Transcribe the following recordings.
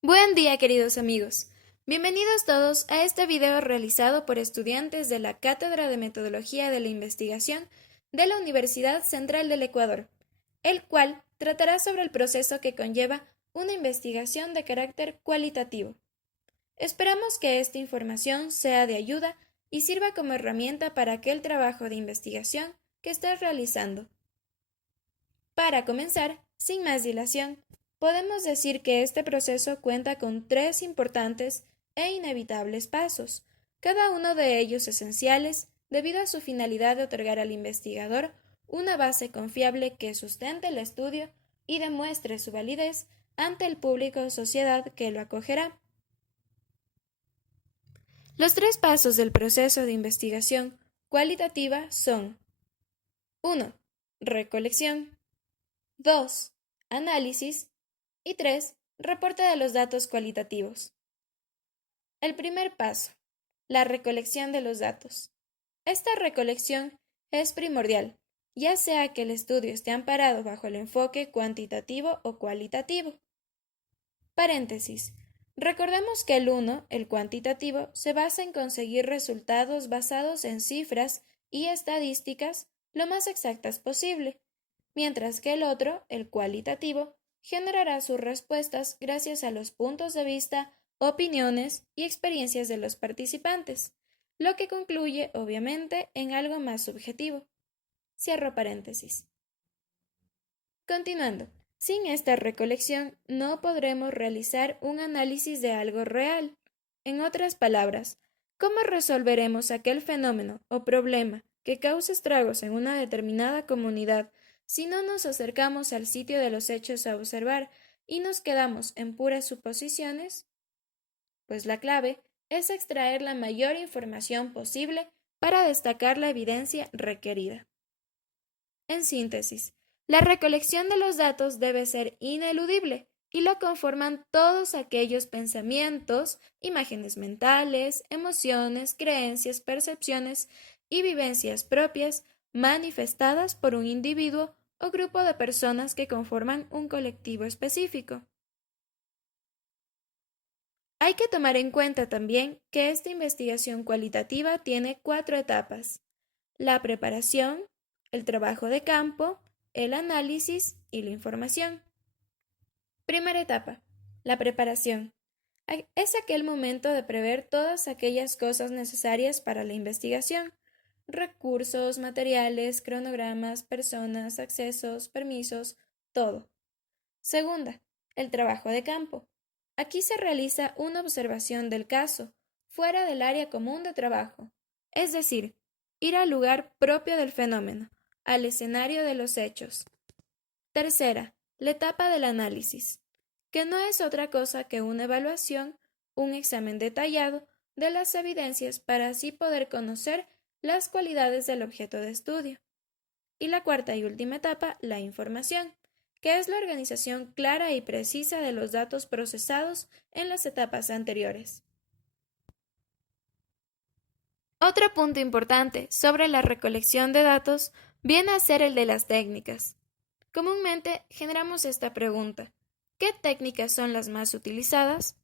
Buen día, queridos amigos. Bienvenidos todos a este video realizado por estudiantes de la Cátedra de Metodología de la Investigación de la Universidad Central del Ecuador, el cual tratará sobre el proceso que conlleva una investigación de carácter cualitativo. Esperamos que esta información sea de ayuda y sirva como herramienta para aquel trabajo de investigación que estés realizando. Para comenzar, sin más dilación, podemos decir que este proceso cuenta con tres importantes e inevitables pasos, cada uno de ellos esenciales debido a su finalidad de otorgar al investigador una base confiable que sustente el estudio y demuestre su validez ante el público o sociedad que lo acogerá. Los tres pasos del proceso de investigación cualitativa son: 1. Recolección. 2. Análisis. Y 3. Reporte de los datos cualitativos. El primer paso: la recolección de los datos. Esta recolección es primordial, ya sea que el estudio esté amparado bajo el enfoque cuantitativo o cualitativo. Paréntesis. Recordemos que el cuantitativo, se basa en conseguir resultados basados en cifras y estadísticas lo más exactas posible, mientras que el otro, el cualitativo, generará sus respuestas gracias a los puntos de vista, opiniones y experiencias de los participantes, lo que concluye, obviamente, en algo más subjetivo. Cierro paréntesis. Continuando, sin esta recolección no podremos realizar un análisis de algo real. En otras palabras, ¿cómo resolveremos aquel fenómeno o problema que causa estragos en una determinada comunidad si no nos acercamos al sitio de los hechos a observar y nos quedamos en puras suposiciones? Pues la clave es extraer la mayor información posible para destacar la evidencia requerida. En síntesis, la recolección de los datos debe ser ineludible y lo conforman todos aquellos pensamientos, imágenes mentales, emociones, creencias, percepciones y vivencias propias manifestadas por un individuo o grupo de personas que conforman un colectivo específico. Hay que tomar en cuenta también que esta investigación cualitativa tiene 4 etapas: la preparación, el trabajo de campo, el análisis y la información. Primera etapa: la preparación. Es aquel momento de prever todas aquellas cosas necesarias para la investigación: recursos, materiales, cronogramas, personas, accesos, permisos, todo. Segunda, el trabajo de campo. Aquí se realiza una observación del caso, fuera del área común de trabajo, es decir, ir al lugar propio del fenómeno, al escenario de los hechos. Tercera, la etapa del análisis, que no es otra cosa que una evaluación, un examen detallado de las evidencias para así poder conocer las cualidades del objeto de estudio. Y la cuarta y última etapa, la información, que es la organización clara y precisa de los datos procesados en las etapas anteriores. Otro punto importante sobre la recolección de datos viene a ser el de las técnicas. Comúnmente generamos esta pregunta: ¿qué técnicas son las más utilizadas?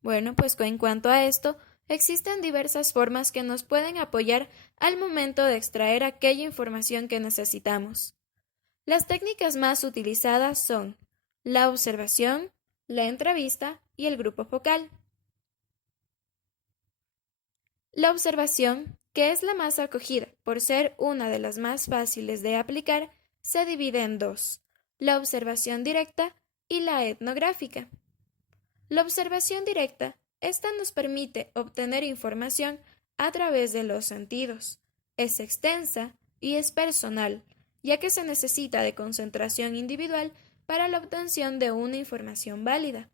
Bueno, pues en cuanto a esto, existen diversas formas que nos pueden apoyar al momento de extraer aquella información que necesitamos. Las técnicas más utilizadas son la observación, la entrevista y el grupo focal. La observación, que es la más acogida por ser una de las más fáciles de aplicar, se divide en dos: la observación directa y la etnográfica. La observación directa, esta nos permite obtener información a través de los sentidos. Es extensa y es personal, ya que se necesita de concentración individual para la obtención de una información válida.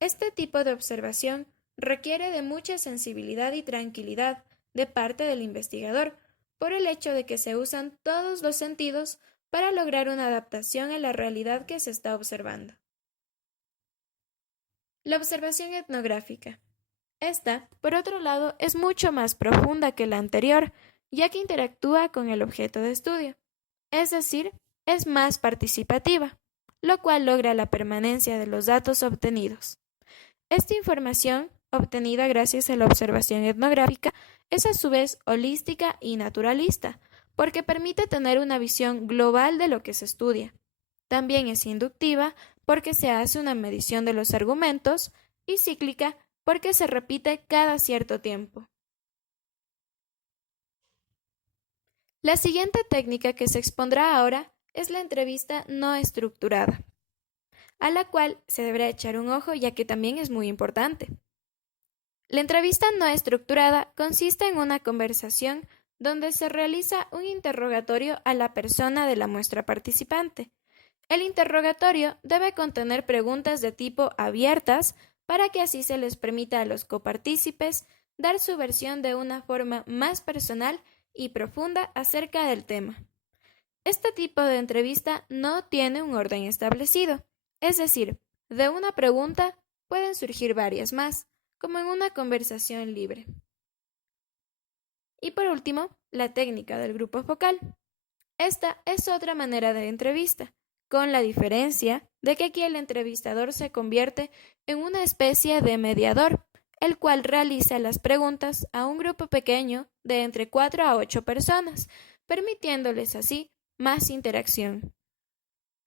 Este tipo de observación requiere de mucha sensibilidad y tranquilidad de parte del investigador, por el hecho de que se usan todos los sentidos para lograr una adaptación a la realidad que se está observando. La observación etnográfica. Esta, por otro lado, es mucho más profunda que la anterior, ya que interactúa con el objeto de estudio, es decir, es más participativa, lo cual logra la permanencia de los datos obtenidos. Esta información, obtenida gracias a la observación etnográfica, es a su vez holística y naturalista, porque permite tener una visión global de lo que se estudia. También es inductiva porque se hace una medición de los argumentos y cíclica porque se repite cada cierto tiempo. La siguiente técnica que se expondrá ahora es la entrevista no estructurada, a la cual se deberá echar un ojo ya que también es muy importante. La entrevista no estructurada consiste en una conversación donde se realiza un interrogatorio a la persona de la muestra participante. El interrogatorio debe contener preguntas de tipo abiertas para que así se les permita a los copartícipes dar su versión de una forma más personal y profunda acerca del tema. Este tipo de entrevista no tiene un orden establecido, es decir, de una pregunta pueden surgir varias más, como en una conversación libre. Y por último, la técnica del grupo focal. Esta es otra manera de entrevista, con la diferencia de que aquí el entrevistador se convierte en una especie de mediador, el cual realiza las preguntas a un grupo pequeño de entre 4 a 8 personas, permitiéndoles así más interacción.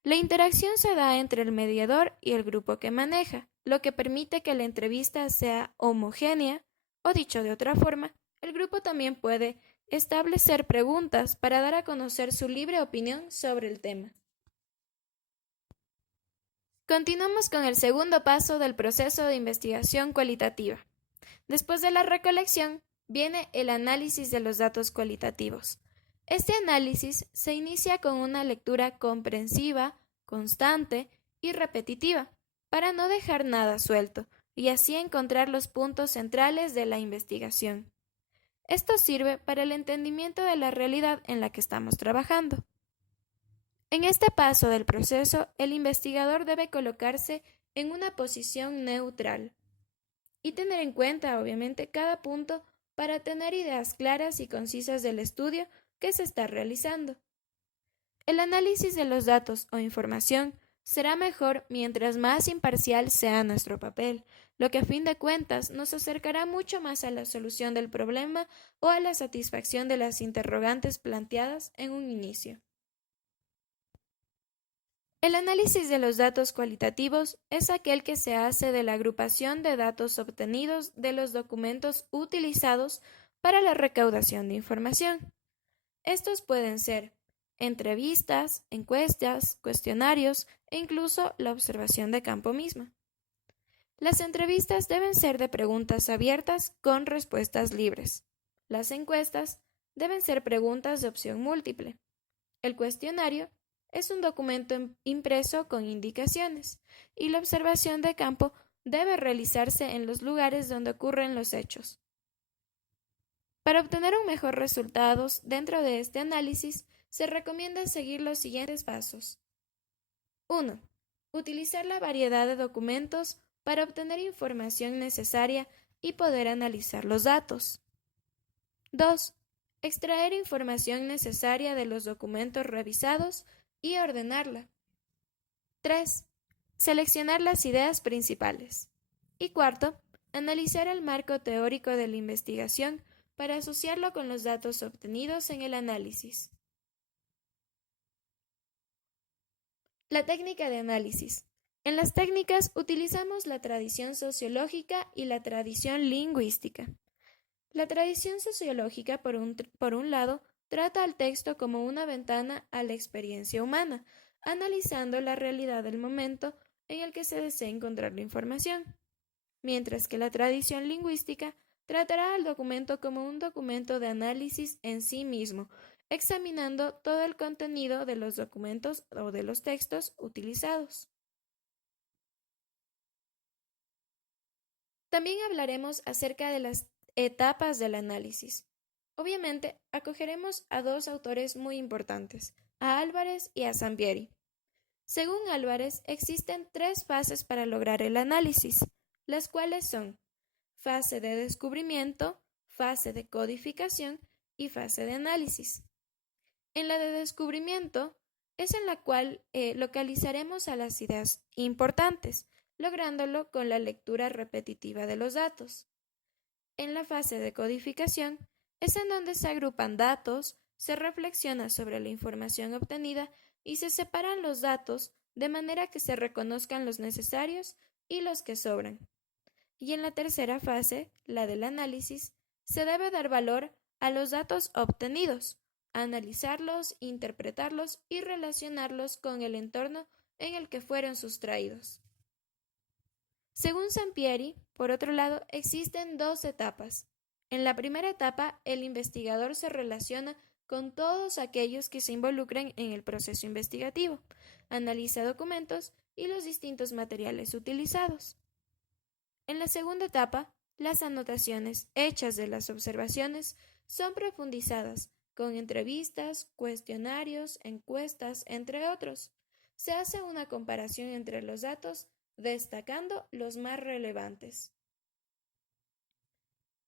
La interacción se da entre el mediador y el grupo que maneja, lo que permite que la entrevista sea homogénea, o dicho de otra forma, el grupo también puede establecer preguntas para dar a conocer su libre opinión sobre el tema. Continuamos con el segundo paso del proceso de investigación cualitativa. Después de la recolección, viene el análisis de los datos cualitativos. Este análisis se inicia con una lectura comprensiva, constante y repetitiva, para no dejar nada suelto, y así encontrar los puntos centrales de la investigación. Esto sirve para el entendimiento de la realidad en la que estamos trabajando. En este paso del proceso, el investigador debe colocarse en una posición neutral y tener en cuenta, obviamente, cada punto para tener ideas claras y concisas del estudio que se está realizando. El análisis de los datos o información será mejor mientras más imparcial sea nuestro papel, lo que a fin de cuentas nos acercará mucho más a la solución del problema o a la satisfacción de las interrogantes planteadas en un inicio. El análisis de los datos cualitativos es aquel que se hace de la agrupación de datos obtenidos de los documentos utilizados para la recaudación de información. Estos pueden ser entrevistas, encuestas, cuestionarios e incluso la observación de campo misma. Las entrevistas deben ser de preguntas abiertas con respuestas libres. Las encuestas deben ser preguntas de opción múltiple. El cuestionario es un documento impreso con indicaciones y la observación de campo debe realizarse en los lugares donde ocurren los hechos. Para obtener un mejor resultados dentro de este análisis, se recomienda seguir los siguientes pasos. 1. Utilizar la variedad de documentos para obtener información necesaria y poder analizar los datos. 2. Extraer información necesaria de los documentos revisados y ordenarla. 3. Seleccionar las ideas principales. Y cuarto, analizar el marco teórico de la investigación para asociarlo con los datos obtenidos en el análisis. La técnica de análisis. En las técnicas utilizamos la tradición sociológica y la tradición lingüística. La tradición sociológica, por un lado, trata al texto como una ventana a la experiencia humana, analizando la realidad del momento en el que se desea encontrar la información, mientras que la tradición lingüística tratará al documento como un documento de análisis en sí mismo, examinando todo el contenido de los documentos o de los textos utilizados. También hablaremos acerca de las etapas del análisis. Obviamente, acogeremos a dos autores muy importantes, a Álvarez y a Zampieri. Según Álvarez, existen tres fases para lograr el análisis, las cuales son fase de descubrimiento, fase de codificación y fase de análisis. En la de descubrimiento es en la cual localizaremos a las ideas importantes, lográndolo con la lectura repetitiva de los datos. En la fase de codificación es en donde se agrupan datos, se reflexiona sobre la información obtenida y se separan los datos de manera que se reconozcan los necesarios y los que sobran. Y en la tercera fase, la del análisis, se debe dar valor a los datos obtenidos, analizarlos, interpretarlos y relacionarlos con el entorno en el que fueron sustraídos. Según Sampieri, por otro lado, existen dos etapas. En la primera etapa, el investigador se relaciona con todos aquellos que se involucren en el proceso investigativo, analiza documentos y los distintos materiales utilizados. En la segunda etapa, las anotaciones hechas de las observaciones son profundizadas con entrevistas, cuestionarios, encuestas, entre otros. Se hace una comparación entre los datos, destacando los más relevantes.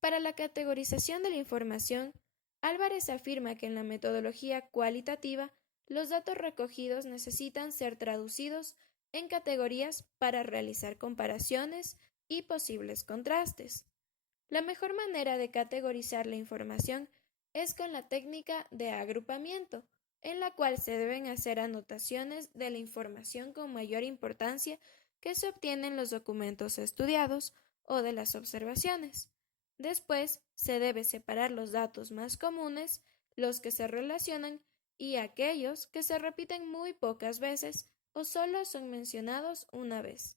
Para la categorización de la información, Álvarez afirma que en la metodología cualitativa, los datos recogidos necesitan ser traducidos en categorías para realizar comparaciones y posibles contrastes. La mejor manera de categorizar la información es con la técnica de agrupamiento, en la cual se deben hacer anotaciones de la información con mayor importancia que se obtiene en los documentos estudiados o de las observaciones. Después, se debe separar los datos más comunes, los que se relacionan, y aquellos que se repiten muy pocas veces o solo son mencionados una vez.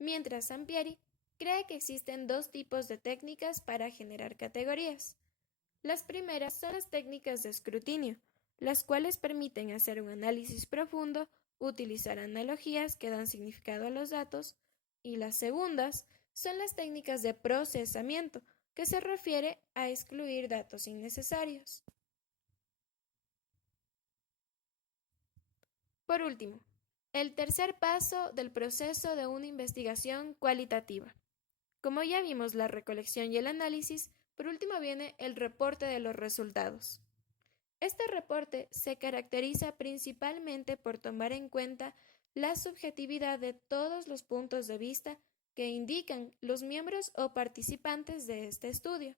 Mientras Sampieri cree que existen dos tipos de técnicas para generar categorías. Las primeras son las técnicas de escrutinio, las cuales permiten hacer un análisis profundo, utilizar analogías que dan significado a los datos, y las segundas son las técnicas de procesamiento, que se refiere a excluir datos innecesarios. Por último, el tercer paso del proceso de una investigación cualitativa. Como ya vimos la recolección y el análisis, por último viene el reporte de los resultados. Este reporte se caracteriza principalmente por tomar en cuenta la subjetividad de todos los puntos de vista que indican los miembros o participantes de este estudio.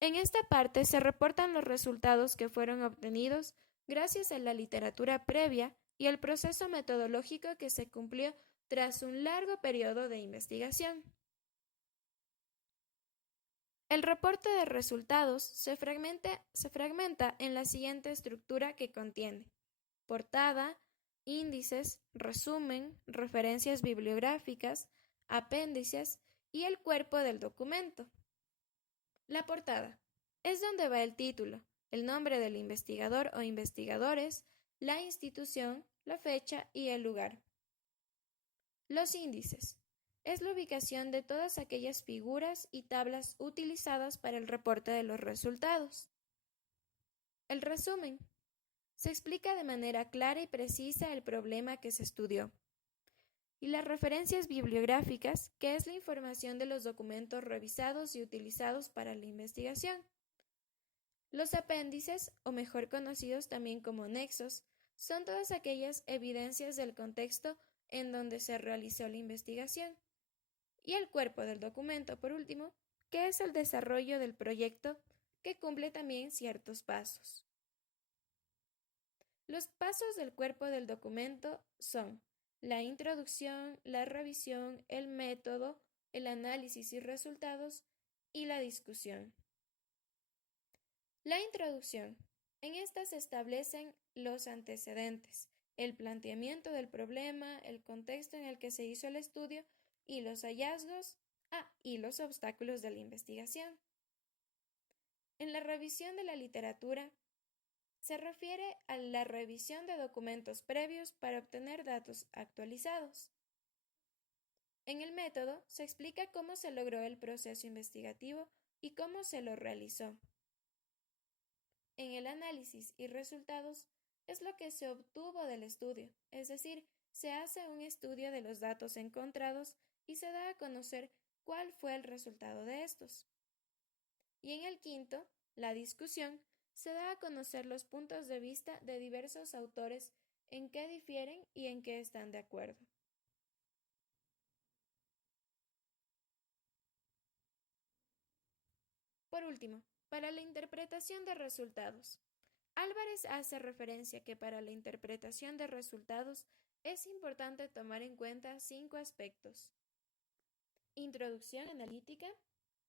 En esta parte se reportan los resultados que fueron obtenidos gracias a la literatura previa y el proceso metodológico que se cumplió tras un largo periodo de investigación. El reporte de resultados se fragmenta en la siguiente estructura que contiene: portada, índices, resumen, referencias bibliográficas, apéndices y el cuerpo del documento. La portada es donde va el título, el nombre del investigador o investigadores, la institución, la fecha y el lugar. Los índices es la ubicación de todas aquellas figuras y tablas utilizadas para el reporte de los resultados. El resumen se explica de manera clara y precisa el problema que se estudió. Y las referencias bibliográficas, que es la información de los documentos revisados y utilizados para la investigación. Los apéndices, o mejor conocidos también como nexos, son todas aquellas evidencias del contexto en donde se realizó la investigación. Y el cuerpo del documento, por último, que es el desarrollo del proyecto, que cumple también ciertos pasos. Los pasos del cuerpo del documento son la introducción, la revisión, el método, el análisis y resultados y la discusión. La introducción. En esta se establecen los antecedentes, el planteamiento del problema, el contexto en el que se hizo el estudio y los hallazgos, y los obstáculos de la investigación. En la revisión de la literatura, se refiere a la revisión de documentos previos para obtener datos actualizados. En el método se explica cómo se logró el proceso investigativo y cómo se lo realizó. En el análisis y resultados es lo que se obtuvo del estudio, es decir, se hace un estudio de los datos encontrados y se da a conocer cuál fue el resultado de estos. Y en el quinto, la discusión, se da a conocer los puntos de vista de diversos autores en qué difieren y en qué están de acuerdo. Por último, para la interpretación de resultados. Álvarez hace referencia que para la interpretación de resultados es importante tomar en cuenta 5 aspectos: introducción analítica,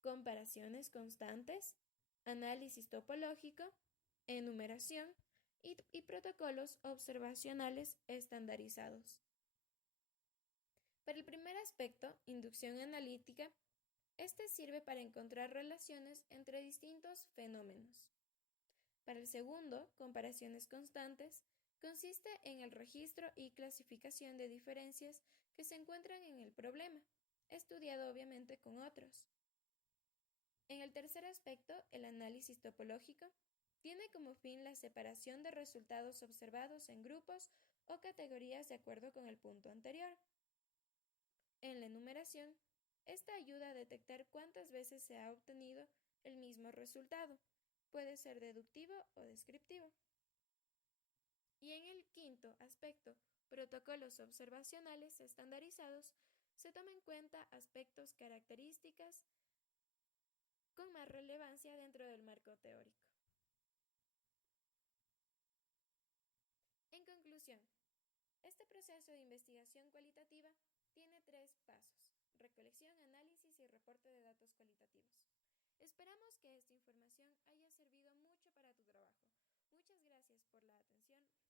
comparaciones constantes, análisis topológico, enumeración y protocolos observacionales estandarizados. Para el primer aspecto, inducción analítica, este sirve para encontrar relaciones entre distintos fenómenos. Para el segundo, comparaciones constantes, consiste en el registro y clasificación de diferencias que se encuentran en el problema, estudiado obviamente con otros. En el tercer aspecto, el análisis topológico, tiene como fin la separación de resultados observados en grupos o categorías de acuerdo con el punto anterior. En la enumeración, esta ayuda a detectar cuántas veces se ha obtenido el mismo resultado. Puede ser deductivo o descriptivo. Y en el quinto aspecto, protocolos observacionales estandarizados, se toma en cuenta aspectos características con más relevancia dentro del marco teórico. En conclusión, este proceso de investigación cualitativa tiene 3 pasos: recolección, análisis y reporte de datos cualitativos. Esperamos que esta información haya servido mucho para tu trabajo. Muchas gracias por la atención.